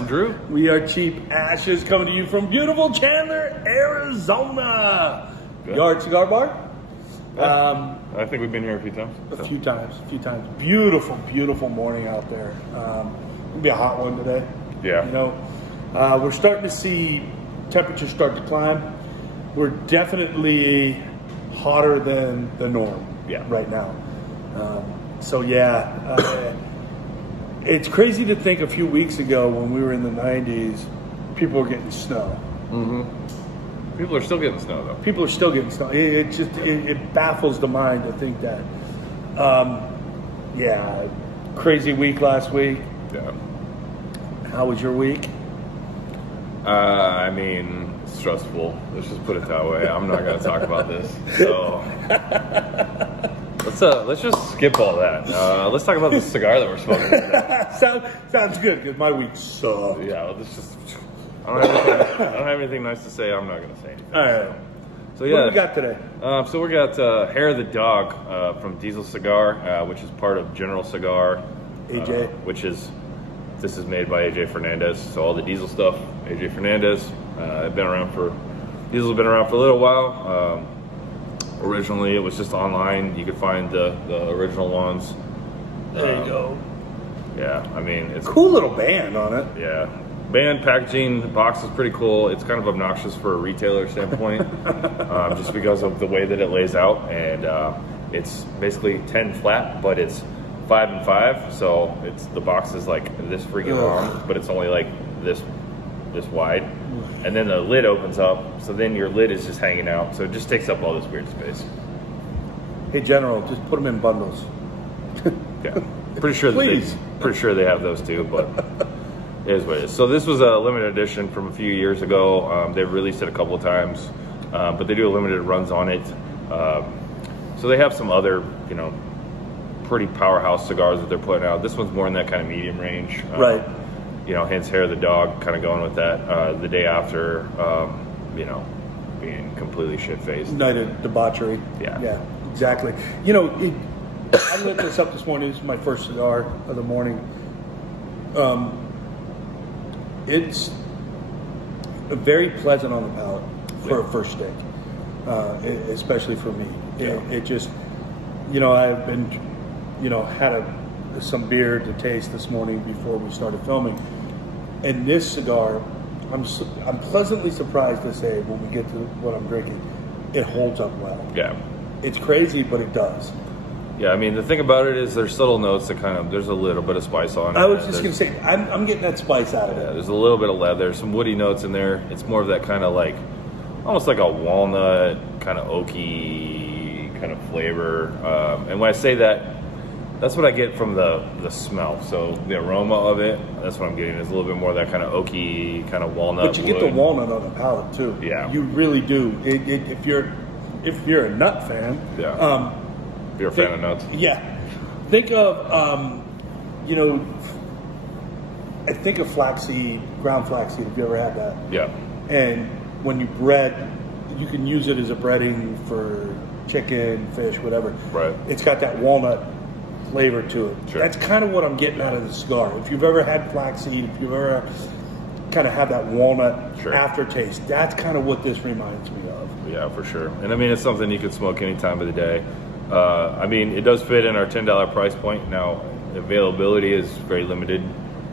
I'm Drew. We are Cheap Ashes, coming to you from beautiful Chandler, Arizona. Good. Yard Cigar Bar. I think we've been here a few times. A few times. Beautiful, beautiful morning out there. It'll be a hot one today. Yeah. You know, we're starting to see temperatures start to climb. We're definitely hotter than the norm. Yeah. Right now. It's crazy to think a few weeks ago when we were in the 90s, people were getting snow. Mm-hmm. People are still getting snow, though. People are still getting snow. It baffles the mind to think that. Crazy week last week. Yeah. How was your week? I mean, stressful. Let's just put it that way. I'm not going to talk about this. So let's just skip all that. Let's talk about the cigar that we're smoking today. Sounds good, because my week sucked. Yeah, let's just. I don't have anything nice to say. I'm not going to say anything. All right. So yeah. What do we got today? So we got Hair of the Dog from Diesel Cigar, which is part of General Cigar. AJ. This is made by AJ Fernandez. So all the Diesel stuff, AJ Fernandez. Diesel's been around for a little while. Originally, it was just online. You could find the original ones. There you go. Yeah, I mean, it's cool little band on it. Yeah. Band packaging, the box is pretty cool. It's kind of obnoxious for a retailer standpoint, just because of the way that it lays out. And it's basically 10 flat, but it's 5 and 5. So the box is like this freaking long, but it's only like this wide. And then the lid opens up, so then your lid is just hanging out. So it just takes up all this weird space. Hey, General, just put them in bundles. Yeah, pretty sure they have those too, but. It is what it is. So this was a limited edition from a few years ago. They've released it a couple of times, but they do limited runs on it. So they have some other, pretty powerhouse cigars that they're putting out. This one's more in that kind of medium range. Right. Hence Hair of the Dog, kind of going with that. The day after, being completely shit-faced. Night of debauchery. Yeah. Yeah, exactly. I lit this up this morning. This is my first cigar of the morning. It's very pleasant on the palate for a first stick, especially for me. It just, I've been, had some beer to taste this morning before we started filming, and this cigar, I'm pleasantly surprised to say when we get to what I'm drinking, it holds up well. Yeah, it's crazy, but it does. Yeah, I mean, the thing about it is there's subtle notes that there's a little bit of spice on it. I was just going to say, I'm getting that spice out of it. Yeah, there's a little bit of leather, some woody notes in there. It's more of that kind of like, almost like a walnut, kind of oaky kind of flavor. And when I say that, that's what I get from the smell. So the aroma of it, that's what I'm getting, is a little bit more of that kind of oaky, kind of walnut But you get the walnut on the palate, too. Yeah. You really do. If you're a nut fan. Yeah. You're a fan of nuts? Yeah. Think of, I think of flaxseed, ground flaxseed, if you ever had that. Yeah. And when you bread, you can use it as a breading for chicken, fish, whatever. Right. It's got that walnut flavor to it. Sure. That's kind of what I'm getting out of the cigar. If you've ever had flaxseed, if you've ever kind of had that walnut aftertaste, that's kind of what this reminds me of. Yeah, for sure. And I mean, it's something you could smoke any time of the day. I mean, it does fit in our $10 price point. Now, availability is very limited,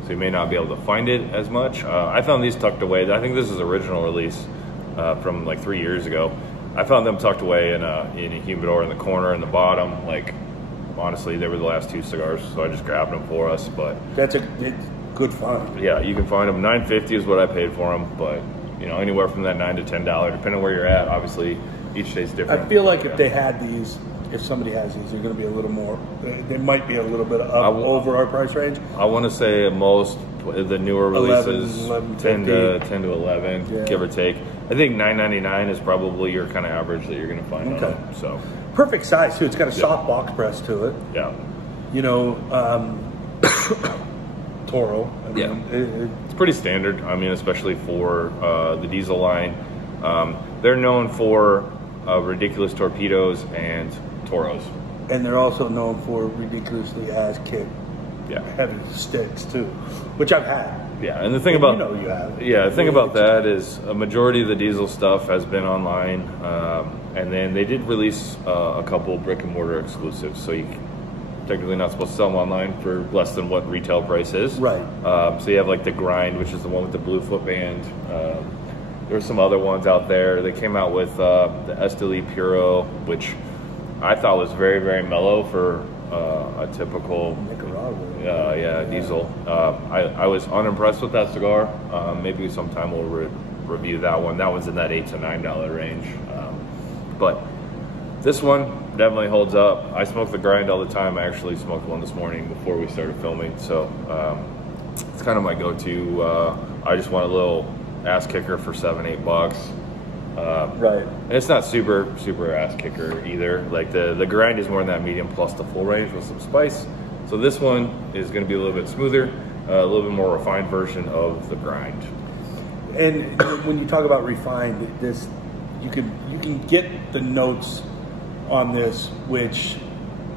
so you may not be able to find it as much. I found these tucked away. I think this is original release from like 3 years ago. I found them tucked away in a humidor in the corner in the bottom. Like, honestly, they were the last 2 cigars, so I just grabbed them for us. But it's good find. Yeah, you can find them. $9.50 is what I paid for them, but anywhere from that $9 to $10, depending on where you're at. Obviously, each day's different. I feel like if they had these. If somebody has these, they're going to be a little more. They might be a little bit over our price range. I want to say most the newer releases 10 to 11, give or take. I think $9.99 is probably your kind of average that you're going to find. Okay, so perfect size too. It's got a soft box press to it. Yeah, Toro. I mean, it's pretty standard. I mean, especially for the diesel line, they're known for ridiculous torpedoes and Toros. And they're also known for ridiculously ass kick heavy sticks too, which I've had. Yeah, and the thing about you have. the thing about that is a majority of the diesel stuff has been online, and then they did release a couple brick and mortar exclusives. So you technically not supposed to sell them online for less than what retail price is. Right. So you have like the Grind, which is the one with the blue footband. There's some other ones out there. They came out with the Esteli Puro, which I thought was very, very mellow for a typical diesel. I was unimpressed with that cigar. Maybe sometime we'll review that one. That one's in that $8 to $9 range. But this one definitely holds up. I smoke the Grind all the time. I actually smoked one this morning before we started filming. So it's kind of my go-to. I just want a little ass kicker for $7-8. Right. And it's not super ass kicker either. Like the Grind is more in that medium plus the full range with some spice. So this one is going to be a little bit smoother, a little bit more refined version of the Grind. And when you talk about refined, this you can get the notes on this, which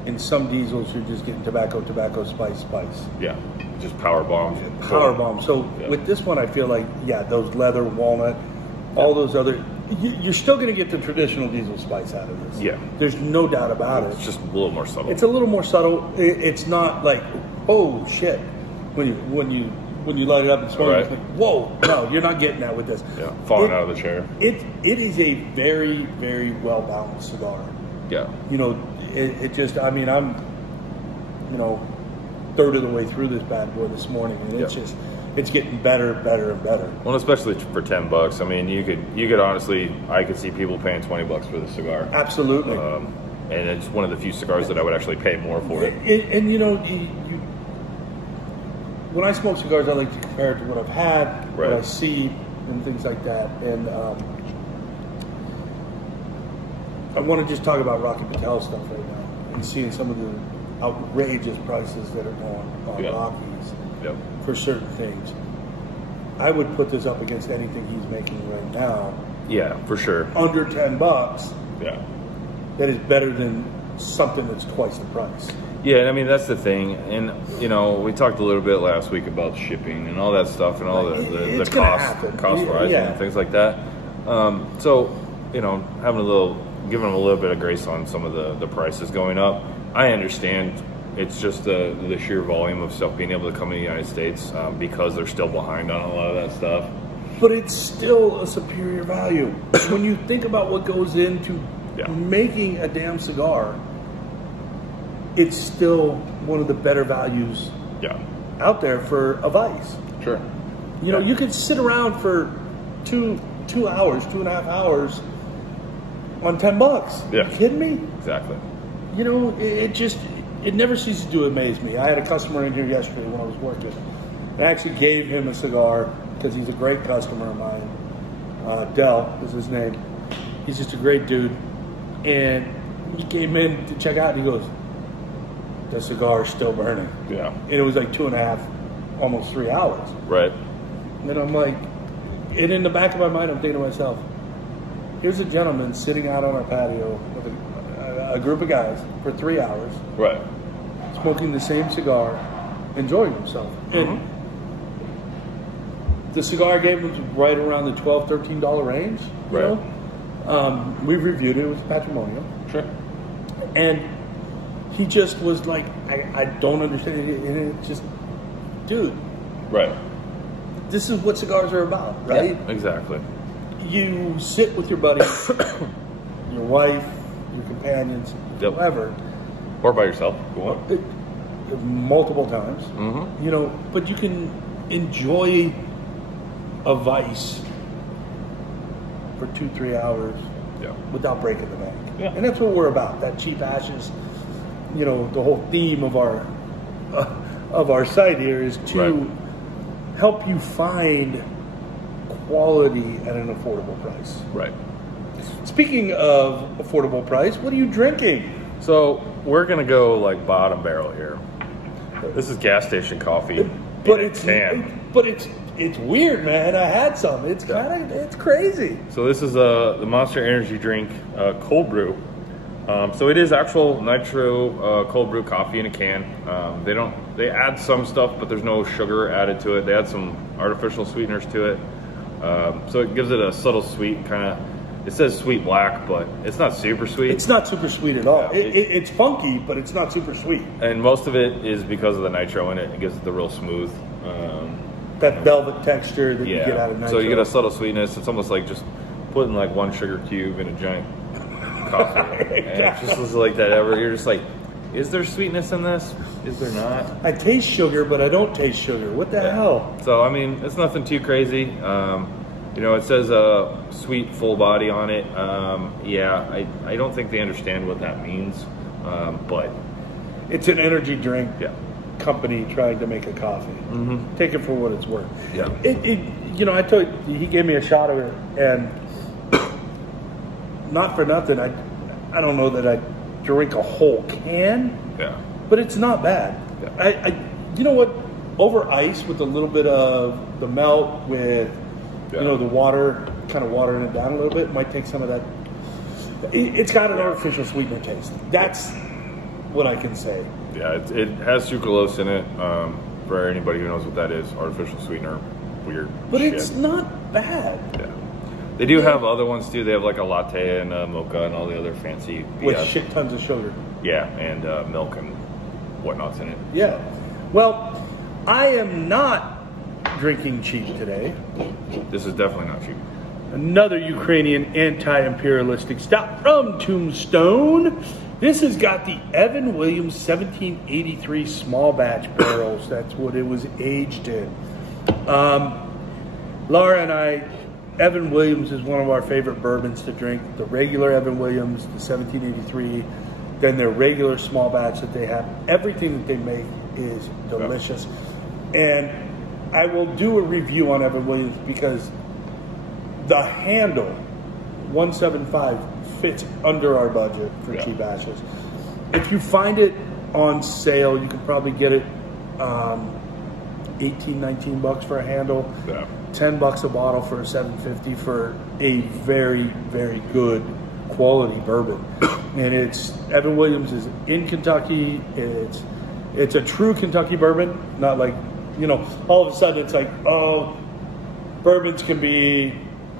in some diesels you're just getting tobacco, spice. Yeah, just power bomb. Power bomb. So with this one, I feel like those leather, walnut, all those other. You're still going to get the traditional diesel spice out of this. Yeah. There's no doubt about it. It's just a little more subtle. It's a little more subtle. It's not like, oh shit, when you light it up and smoke it, it's like, whoa, no, you're not getting that with this. Yeah, falling out of the chair. It is a very, very well balanced cigar. Yeah. You know, it just, I mean, I'm, third of the way through this bad boy this morning, and it's just, it's getting better and better. Well, especially for $10. I mean, you could honestly, I could see people paying $20 for this cigar. Absolutely. And it's one of the few cigars that I would actually pay more for it. And when I smoke cigars, I like to compare it to what I've had, what I see, and things like that. And I want to just talk about Rocky Patel stuff right now and seeing some of the outrageous prices that are going on Rockies for certain things. I would put this up against anything he's making right now. Yeah, for sure. Under $10. Yeah. That is better than something that's twice the price. Yeah, I mean, that's the thing. And, we talked a little bit last week about shipping and all that stuff and all the cost rising and things like that. So, giving them a little bit of grace on some of the prices going up. I understand it's just the sheer volume of stuff being able to come in the United States because they're still behind on a lot of that stuff. But it's still a superior value. When you think about what goes into making a damn cigar, it's still one of the better values out there for a vice. Sure. You could sit around for 2 hours, 2.5 hours on $10. Yeah. Are you kidding me? Exactly. It never ceases to amaze me. I had a customer in here yesterday when I was working. I actually gave him a cigar because he's a great customer of mine. Dell is his name. He's just a great dude. And he came in to check out and he goes, the cigar is still burning. Yeah. And it was like 2.5, almost 3 hours. Right. And I'm like, and in the back of my mind, I'm thinking to myself, here's a gentleman sitting out on our patio with a group of guys for 3 hours. Right. Smoking the same cigar, enjoying himself. And the cigar I gave him was right around the $12, $13 range. You know? We've reviewed it. It was patrimonial. Sure. And he just was like, I don't understand it. And it's just, dude. Right. This is what cigars are about, right? Yeah, exactly. You sit with your buddies, your wife, your companions, whoever. Or by yourself. Go on. Multiple times. But you can enjoy a vice for 2-3 hours without breaking the bank. Yeah. And that's what we're about, that cheap ashes. The whole theme of our site here is to help you find quality at an affordable price. Right. Speaking of affordable price, what are you drinking? So we're gonna go like bottom barrel here. This is gas station coffee, but it's weird, man. I had some. It's it's crazy. So this is the Monster Energy drink cold brew. So it is actual nitro cold brew coffee in a can. They add some stuff, but there's no sugar added to it. They add some artificial sweeteners to it. So it gives it a subtle sweet kind of. It says sweet black, but it's not super sweet. It's not super sweet at all. Yeah, It's funky, but it's not super sweet. And most of it is because of the nitro in it. It gives it the real smooth. That velvet texture that you get out of nitro. So you get a subtle sweetness. It's almost like just putting like one sugar cube in a giant coffee. And it just was like that ever. You're just like, is there sweetness in this? Is there not? I taste sugar, but I don't taste sugar. What the hell? So, I mean, it's nothing too crazy. You know, it says sweet full body on it. Yeah, I don't think they understand what that means, but it's an energy drink yeah. company trying to make a coffee. Mm-hmm. Take it for what it's worth. Yeah. You know, I told he gave me a shot of it, and not for nothing, I don't know that I drink a whole can. Yeah. But it's not bad. Yeah. You know what? Over ice with a little bit of the melt with. Yeah. You know, the water, kind of watering it down a little bit, might take some of that. It's got an artificial sweetener taste. That's what I can say. Yeah, it has sucralose in it. For anybody who knows what that is, artificial sweetener, weird But shit. it's not bad. Yeah. They do have other ones too. They have like a latte and a mocha and all the other fancy With BS. shit tons of sugar. Yeah, and milk and whatnot's in it. Yeah. Well, I am not drinking cheap today. This is definitely not cheap. Another Ukrainian anti-imperialistic stout from Tombstone. This has got the Evan Williams 1783 small batch barrels. That's what it was aged in. Laura and I, Evan Williams is one of our favorite bourbons to drink. The regular Evan Williams, the 1783, then their regular small batch that they have. Everything that they make is delicious. And I will do a review on Evan Williams because the handle 175 fits under our budget for cheap batches. If you find it on sale, you can probably get it 18, 19 bucks for a handle. Yeah. 10 bucks a bottle for a 750 for a very, very good quality bourbon. And it's Evan Williams is in Kentucky. It's a true Kentucky bourbon, not like, you know, all of a sudden it's like, oh, bourbons can be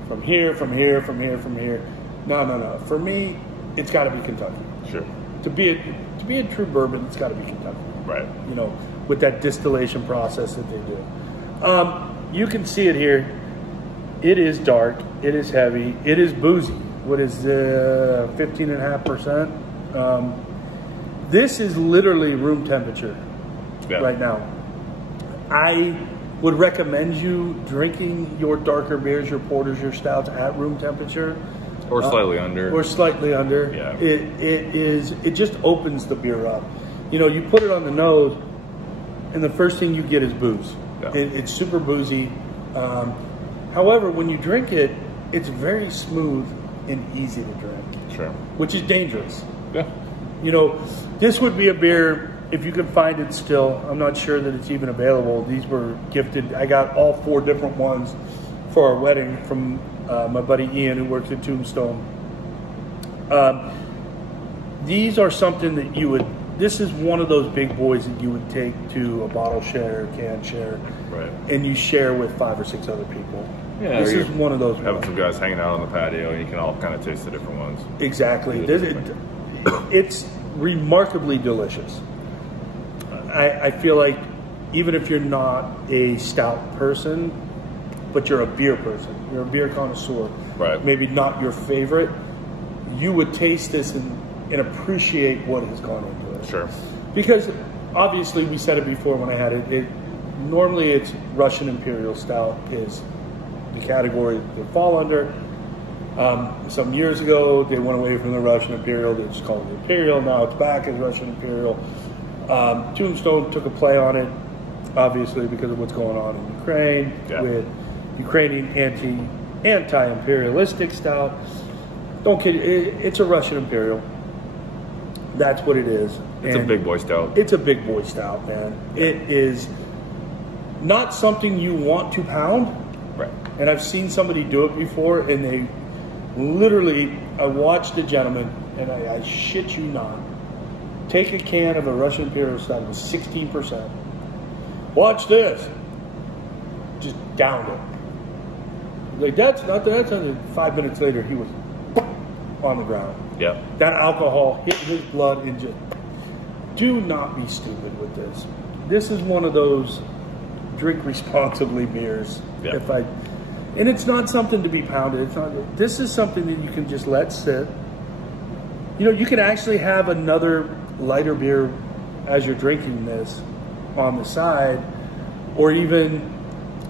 from here, from here, from here, from here. No. For me, it's got to be Kentucky. Sure. To be a true bourbon, it's got to be Kentucky. Right. You know, with that distillation process that they do. You can see it here. It is dark. It is heavy. It is boozy. What is 15.5%? This is literally room temperature right now. I would recommend you drinking your darker beers, your porters, your stouts at room temperature. Or slightly under. Or slightly under. Yeah. It just opens the beer up. You know, you put it on the nose, and the first thing you get is booze. Yeah. It's super boozy. However, when you drink it, it's very smooth and easy to drink. Sure. Which is dangerous. Yeah. You know, this would be a beer, if you can find it still. I'm not sure that it's even available. These were gifted. I got all 4 different ones for our wedding from my buddy Ian, who works at Tombstone. These are something that you would, this is one of those big boys that you would take to a bottle share, can share, Right. and you share with 5 or 6 other people. Yeah, This is one of those Having ones. some guys hanging out on the patio, and you can all kind of taste the different ones. Exactly. It's remarkably delicious. I feel like even if you're not a stout person, but you're a beer person, you're a beer connoisseur, Right. maybe not your favorite, you would taste this and appreciate what has gone into it. Sure. Because obviously, we said it before when I had it, normally it's Russian Imperial Stout is the category they fall under. Some years ago, they went away from the Russian Imperial. They just called it Imperial. Now it's back as Russian Imperial. Tombstone took a play on it, obviously, because of what's going on in Ukraine with Ukrainian anti-imperialistic stout. Don't kid you, it's a Russian Imperial. That's what it is. It's a big boy stout. It's a big boy stout, man. It is not something you want to pound. Right. And I've seen somebody do it before, and they literally, I watched a gentleman, and I shit you not, take a can of a Russian Imperial Stout with 16%. Watch this. Just downed it. Like, that's not 5 minutes later, he was on the ground. Yeah. That alcohol hit his blood and just, do not be stupid with this. This is one of those drink responsibly beers. Yeah. And it's not something to be pounded. This is something that you can just let sit. You know, you can actually have another lighter beer as you're drinking this on the side, or even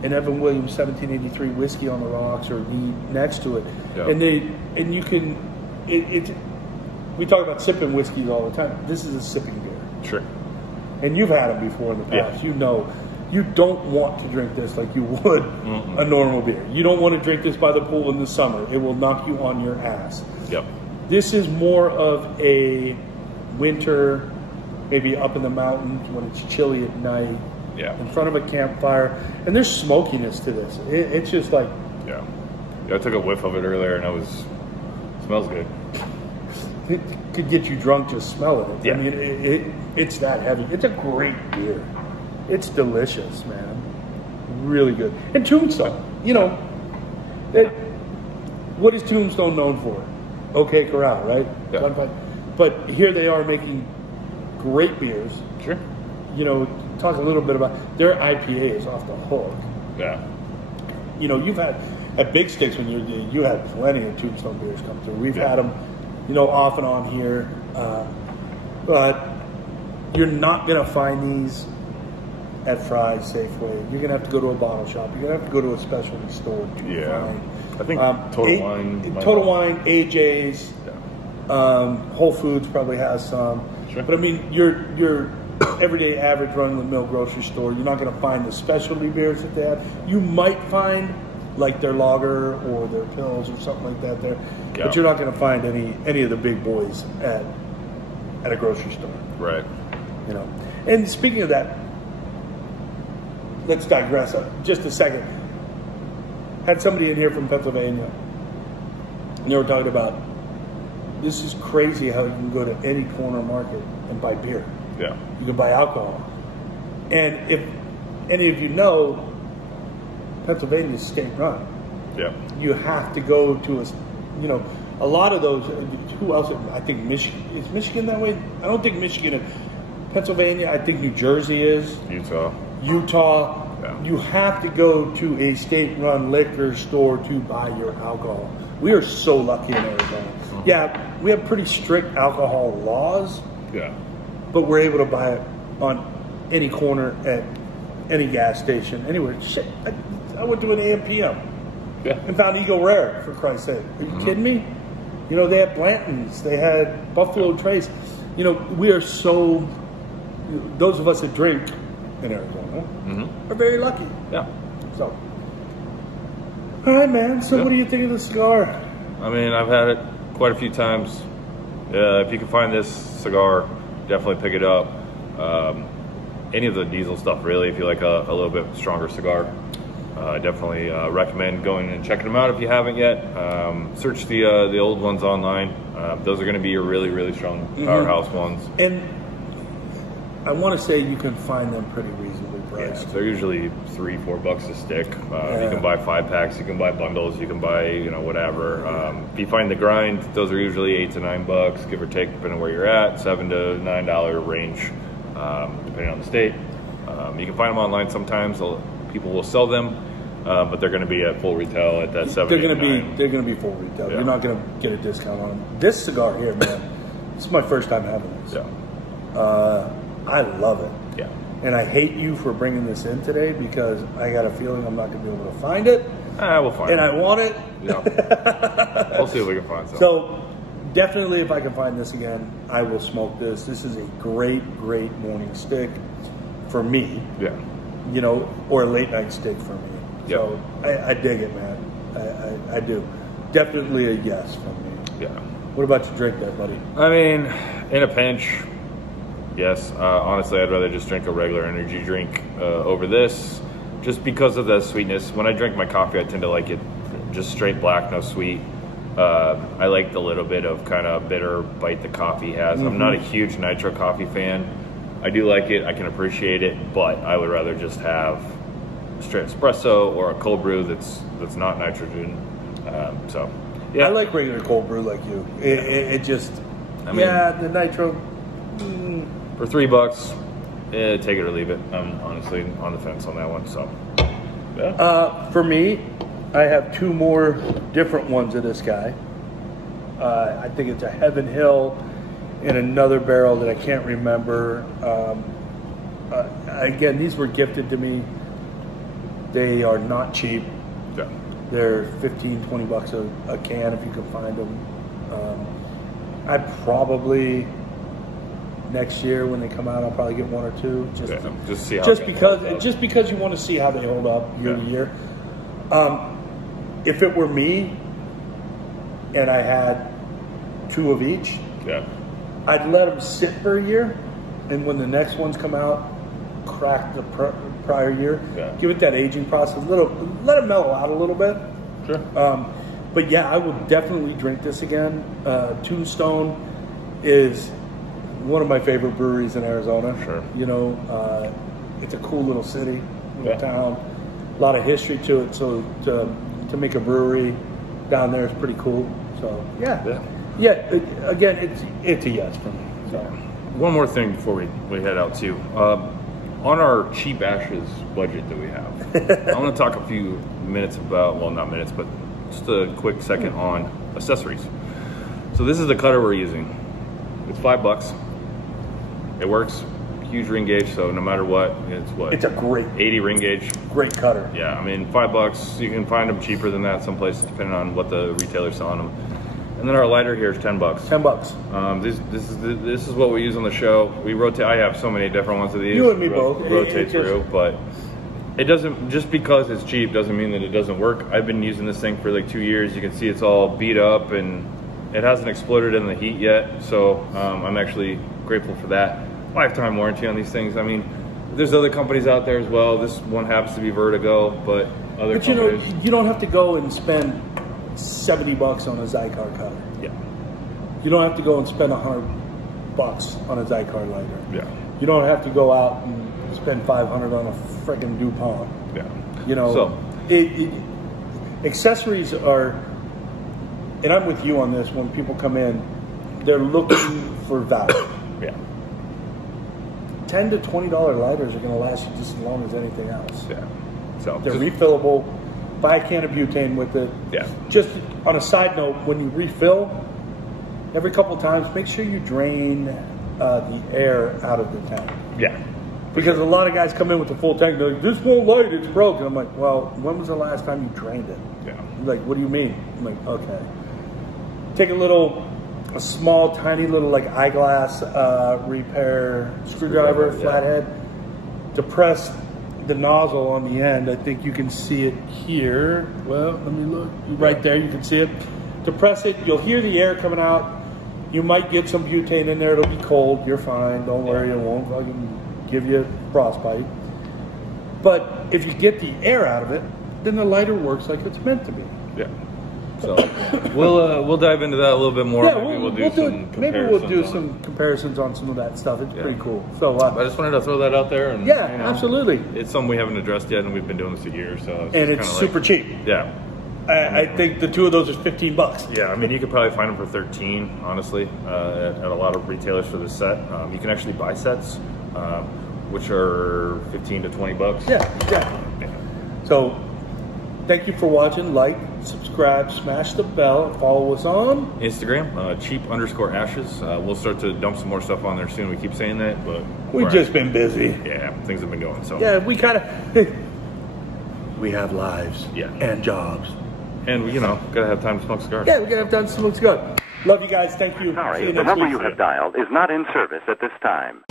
an Evan Williams 1783 whiskey on the rocks or neat next to it. Yeah. And you can, we talk about sipping whiskeys all the time. This is a sipping beer. Sure. And you've had them before in the past. Yeah. You know, you don't want to drink this like you would a normal beer. You don't want to drink this by the pool in the summer. It will knock you on your ass. Yep. This is more of a winter, maybe up in the mountains when it's chilly at night. Yeah. In front of a campfire. And there's smokiness to this. It's just like... Yeah. I took a whiff of it earlier and smells good. It could get you drunk just smelling it. Yeah. I mean, it's that heavy. It's a great beer. It's delicious, man. Really good. And Tombstone, you know, what is Tombstone known for? OK Corral, right? Yeah. But here they are making great beers. Sure. You know, talk a little bit about their IPA is off the hook. Yeah. You know, you've had at Big Sticks when you had plenty of Tombstone beers come through. We've had them, you know, off and on here, but you're not gonna find these at Fry's, Safeway. You're gonna have to go to a bottle shop. You're gonna have to go to a specialty store to find. I think Total Wine, AJ's, Whole Foods probably has some. Sure. But I mean, your everyday average run-of-the-mill grocery store, you're not going to find the specialty beers that they have. You might find like their lager or their pills or something like that there, but you're not going to find any of the big boys at a grocery store. Right. You know. And speaking of that, let's digress just a second. Had somebody in here from Pennsylvania, and they were talking about, this is crazy how you can go to any corner market and buy beer. Yeah. You can buy alcohol. And if any of you know, Pennsylvania is state run. Yeah. You have to go to a lot of those, who else? I think Michigan. Is Michigan that way? I don't think Michigan is. Pennsylvania, I think New Jersey is. Utah. Yeah. You have to go to a state-run liquor store to buy your alcohol. We are so lucky in Arizona. Mm-hmm. Yeah, we have pretty strict alcohol laws. Yeah. But we're able to buy it on any corner at any gas station, anywhere. Shit, I went to an AM/PM and found Eagle Rare, for Christ's sake. Are you kidding me? You know, they had Blanton's, they had Buffalo Trace. You know, we are so, those of us that drink in Arizona are very lucky. Yeah. So, all right, man. So what do you think of the cigar? I mean, I've had it quite a few times. If you can find this cigar, definitely pick it up. Any of the diesel stuff, really, if you like a little bit stronger cigar. Definitely recommend going and checking them out if you haven't yet. Search the old ones online. Those are going to be your really, really strong powerhouse ones. And I want to say you can find them pretty reasonably priced. Yeah, they're usually $3-4 a stick. You can buy 5-packs, you can buy bundles, you can buy whatever. If you find the grind, those are usually $8 to $9, give or take, depending on where you're at. $7 to $9 range, depending on the state. You can find them online sometimes. People will sell them, but they're going to be at full retail at that $7. They're going to be full retail. Yeah. You're not going to get a discount on them. This cigar here, man, this is my first time having this. Yeah. I love it. Yeah. And I hate you for bringing this in today because I got a feeling I'm not going to be able to find it. We'll find it. And I want it. Yeah. We'll see if we can find some. So definitely, if I can find this again, I will smoke this. This is a great, great morning stick for me. Yeah. You know, or a late night stick for me. Yep. So I dig it, man. I do. Definitely a yes from me. Yeah. What about your drink there, buddy? I mean, in a pinch, yes. Honestly, I'd rather just drink a regular energy drink over this, just because of the sweetness. When I drink my coffee, I tend to like it just straight black, no sweet. I like the little bit of kind of bitter bite the coffee has. I'm not a huge nitro coffee fan. I do like it. I can appreciate it, but I would rather just have straight espresso or a cold brew that's not nitrogen. So yeah, I like regular cold brew like you. It just, I mean, the nitro. For $3, take it or leave it. I'm honestly on the fence on that one. So yeah. For me, I have two more different ones of this guy. I think it's a Heaven Hill in another barrel that I can't remember. Again, these were gifted to me. They are not cheap. Yeah. They're 15, 20 bucks a can if you can find them. I'd probably, next year when they come out, I'll probably get one or two. Just see how just because you want to see how they hold up year to year. If it were me and I had two of each, I'd let them sit for a year, and when the next ones come out, crack the prior year. Give it that aging process. Let it mellow out a little bit. Sure. But yeah, I would definitely drink this again. Tombstone is one of my favorite breweries in Arizona. Sure. You know, it's a cool little city, little town. A lot of history to it. So to make a brewery down there is pretty cool. So yeah. Again, it's a yes for me. So. One more thing before we head out too. On our cheap ashes budget that we have, I want to talk a few minutes about, well, not minutes, but just a quick second on accessories. So this is the cutter we're using. It's $5. It works. Huge ring gauge, so no matter what, it's a great 80 ring gauge. Great cutter. Yeah, I mean, $5. You can find them cheaper than that some places, depending on what the retailer's selling them. And then our lighter here is $10. $10. This is what we use on the show. We rotate. I have so many different ones of these. You and me both. Rotate through, but it doesn't. Just because it's cheap doesn't mean that it doesn't work. I've been using this thing for like 2 years. You can see it's all beat up and it hasn't exploded in the heat yet. So I'm actually grateful for that. Lifetime warranty on these things. I mean, there's other companies out there as well. This one happens to be Vertigo, but other companies. You know, you don't have to go and spend $70 on a Cigar cutter. Yeah. You don't have to go and spend $100 on a Cigar lighter. Yeah. You don't have to go out and spend $500 on a freaking DuPont. Yeah. You know, so accessories are, and I'm with you on this. When people come in, they're looking for value. Yeah. $10 to $20 lighters are going to last you just as long as anything else. Yeah. So they're refillable. Buy a can of butane with it. Yeah. Just on a side note, when you refill, every couple times, make sure you drain the air out of the tank. Yeah. Because a lot of guys come in with the full tank, they're like, this won't light, it's broken. I'm like, well, when was the last time you drained it? Yeah. Like, what do you mean? I'm like, okay. Take a small, tiny little like eyeglass repair screwdriver, flathead, depress the nozzle on the end. I think you can see it here. Well, let me look. Right there, you can see it. Depress it. You'll hear the air coming out. You might get some butane in there. It'll be cold. You're fine. Don't worry. It won't fucking give you frostbite. But if you get the air out of it, then the lighter works like it's meant to be. Yeah. So we'll dive into that a little bit more. Yeah, maybe we'll do some comparisons on some of that stuff. It's pretty cool. So I just wanted to throw that out there. And, absolutely. It's something we haven't addressed yet, and we've been doing this a year. So it's super cheap. Yeah. I think the two of those are $15. Yeah, I mean, you could probably find them for $13, honestly, at a lot of retailers for this set. You can actually buy sets, which are $15 to $20. Yeah. So thank you for watching. Like, subscribe, smash the bell, follow us on Instagram, cheap_ashes. We'll start to dump some more stuff on there soon. We keep saying that, but we've just been busy. Yeah, things have been going. So yeah, we have lives and jobs. And we, gotta have time to smoke cigars. Yeah, we gotta have time to smoke cigars. Love you guys. Thank you. Sorry, the number you have dialed is not in service at this time.